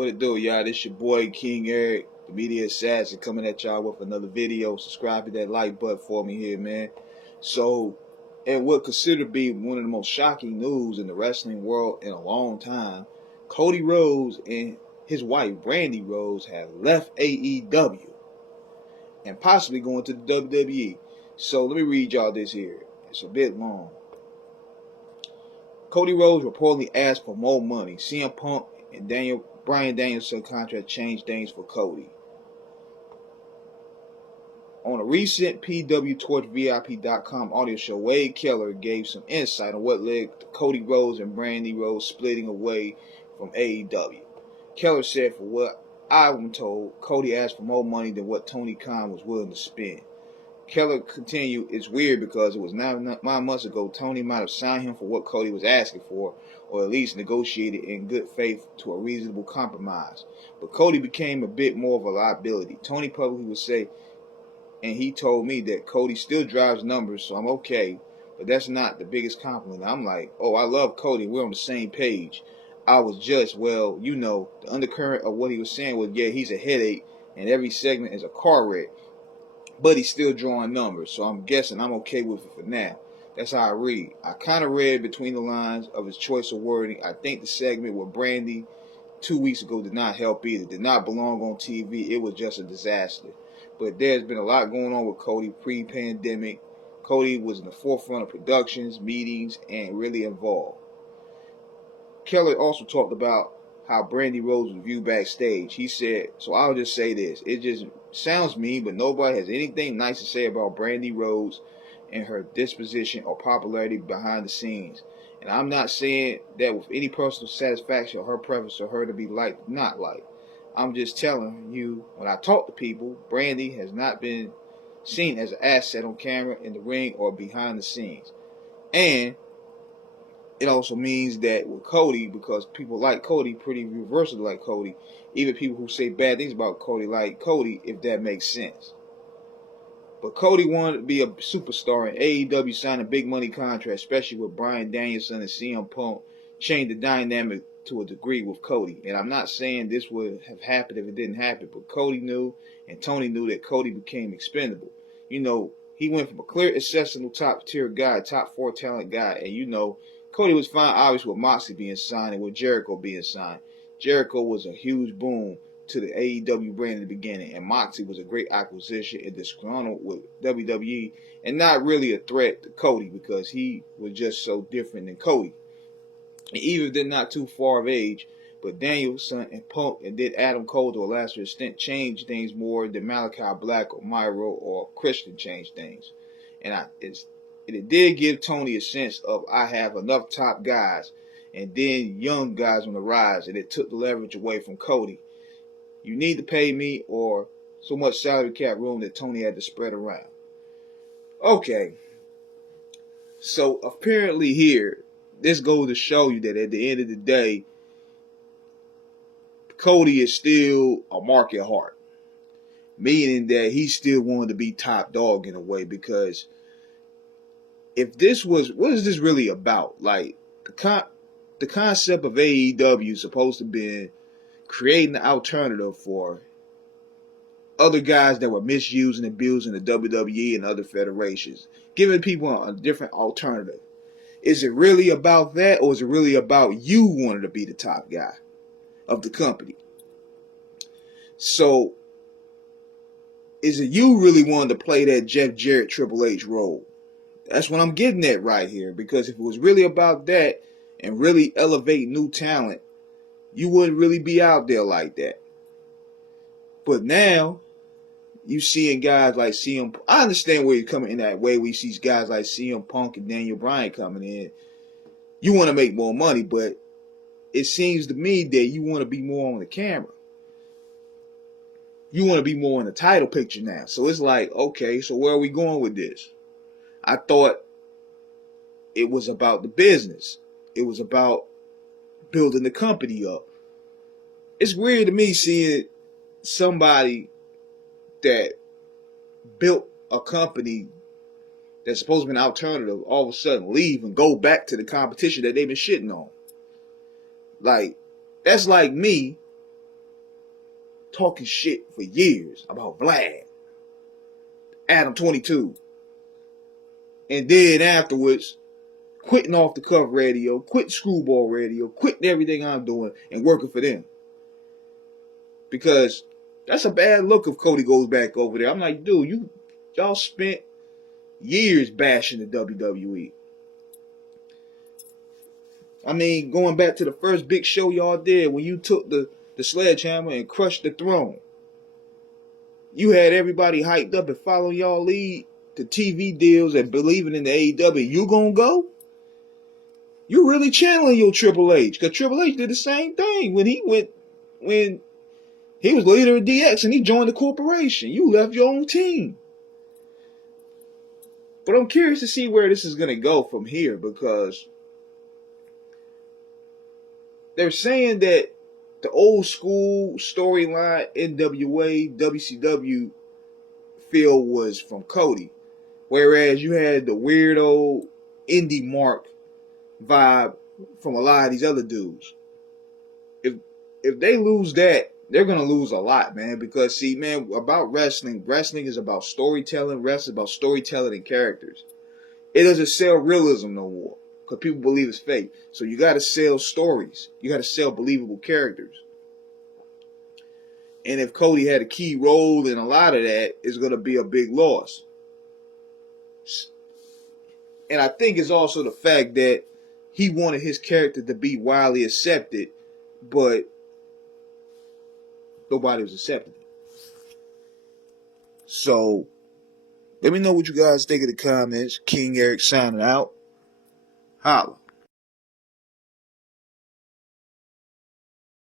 What it do, y'all? This your boy King Eric, the media assassin, coming at y'all with another video. Subscribe to that like button for me here, man. So, and what considered to be one of the most shocking news in the wrestling world in a long time, Cody Rhodes and his wife Brandi Rhodes have left AEW and possibly going to the WWE. So let me read y'all this here. It's a bit long. Cody Rhodes reportedly asked for more money. CM Punk and Bryan Danielson contract changed things for Cody. On a recent PWTorchVIP.com audio show, Wade Keller gave some insight on what led to Cody Rhodes and Brandi Rhodes splitting away from AEW. Keller said, "For what I'm told, Cody asked for more money than what Tony Khan was willing to spend." Keller continued, "It's weird because it was 9 months ago Tony might have signed him for what Cody was asking for, or at least negotiated in good faith to a reasonable compromise. But Cody became a bit more of a liability. Tony publicly would say, and he told me that Cody still drives numbers, so I'm okay, but that's not the biggest compliment." I'm like, oh, I love Cody. We're on the same page. I was just, well, the undercurrent of what he was saying was, yeah, he's a headache, and every segment is a car wreck. But he's still drawing numbers, so I'm guessing I'm okay with it for now. That's how I read. I kind of read between the lines of his choice of wording. I think the segment with Brandi 2 weeks ago did not help either. Did not belong on TV. It was just a disaster. But there's been a lot going on with Cody pre-pandemic. Cody was in the forefront of productions, meetings, and really involved. Keller also talked about how Brandi Rhodes was viewed backstage. He said, so I'll just say this. It just sounds mean, but nobody has anything nice to say about Brandi Rhodes and her disposition or popularity behind the scenes. And I'm not saying that with any personal satisfaction or her preference for her to be liked, not liked. I'm just telling you, when I talk to people, Brandi has not been seen as an asset on camera, in the ring, or behind the scenes. And it also means that with Cody, because people like Cody, pretty universally like Cody, even people who say bad things about Cody like Cody, if that makes sense. But Cody wanted to be a superstar, and AEW signed a big money contract, especially with Bryan Danielson and CM Punk, changed the dynamic to a degree with Cody. And I'm not saying this would have happened if it didn't happen, but Cody knew, and Tony knew, that Cody became expendable. He went from a clear, accessible top-tier guy, top-4 talent guy, and Cody was fine, obviously, with Moxley being signed and with Jericho being signed. Jericho was a huge boom to the AEW brand in the beginning, and Moxley was a great acquisition and disgruntled with WWE, and not really a threat to Cody because he was just so different than Cody. And even they're not too far of age, but Danielson and Punk and did Adam Cole to a lesser extent change things more than Malachi Black or Myro or Christian changed things. And it did give Tony a sense of, I have enough top guys and then young guys on the rise, and it took the leverage away from Cody. You need to pay me, or so much salary cap room that Tony had to spread around. Okay. So apparently here, this goes to show you that at the end of the day, Cody is still a market heart. Meaning that he still wanted to be top dog in a way, because if this was, what is this really about? Like, the concept of AEW is supposed to be creating an alternative for other guys that were misusing and abusing the WWE and other federations, giving people a different alternative. Is it really about that, or is it really about you wanting to be the top guy of the company? So, is it you really wanting to play that Jeff Jarrett Triple H role? That's what I'm getting at right here, because if it was really about that and really elevate new talent, you wouldn't really be out there like that. But now, you seeing guys like CM Punk. I understand where you're coming in that way. We see guys like CM Punk and Daniel Bryan coming in. You want to make more money, but it seems to me that you want to be more on the camera. You want to be more in the title picture now. So it's like, okay, so where are we going with this? I thought it was about the business. It was about building the company up. It's weird to me seeing somebody that built a company that's supposed to be an alternative all of a sudden leave and go back to the competition that they've been shitting on. Like, that's like me talking shit for years about Vlad, Adam 22, and then afterwards quitting off the cuff radio, quitting screwball radio, quitting everything I'm doing and working for them. Because that's a bad look if Cody goes back over there. I'm like, dude, y'all spent years bashing the WWE. I mean, going back to the first big show y'all did when you took the sledgehammer and crushed the throne. You had everybody hyped up and following y'all lead to TV deals and believing in the AEW. You gonna go? You really channeling your Triple H. Because Triple H did the same thing when he was leader of DX and he joined the corporation. You left your own team. But I'm curious to see where this is going to go from here, because they're saying that the old school storyline NWA, WCW feel was from Cody, whereas you had the weirdo indie mark vibe from a lot of these other dudes. If they lose that, they're gonna lose a lot, man. Because see, man, about wrestling is about storytelling. Wrestling is about storytelling and characters. It doesn't sell realism no more, because people believe it's fake. So you got to sell stories. You got to sell believable characters. And if Cody had a key role in a lot of that, it's going to be a big loss. And I think it's also the fact that he wanted his character to be widely accepted, but nobody was accepting it. So, let me know what you guys think in the comments. King Eric signing out. Holla.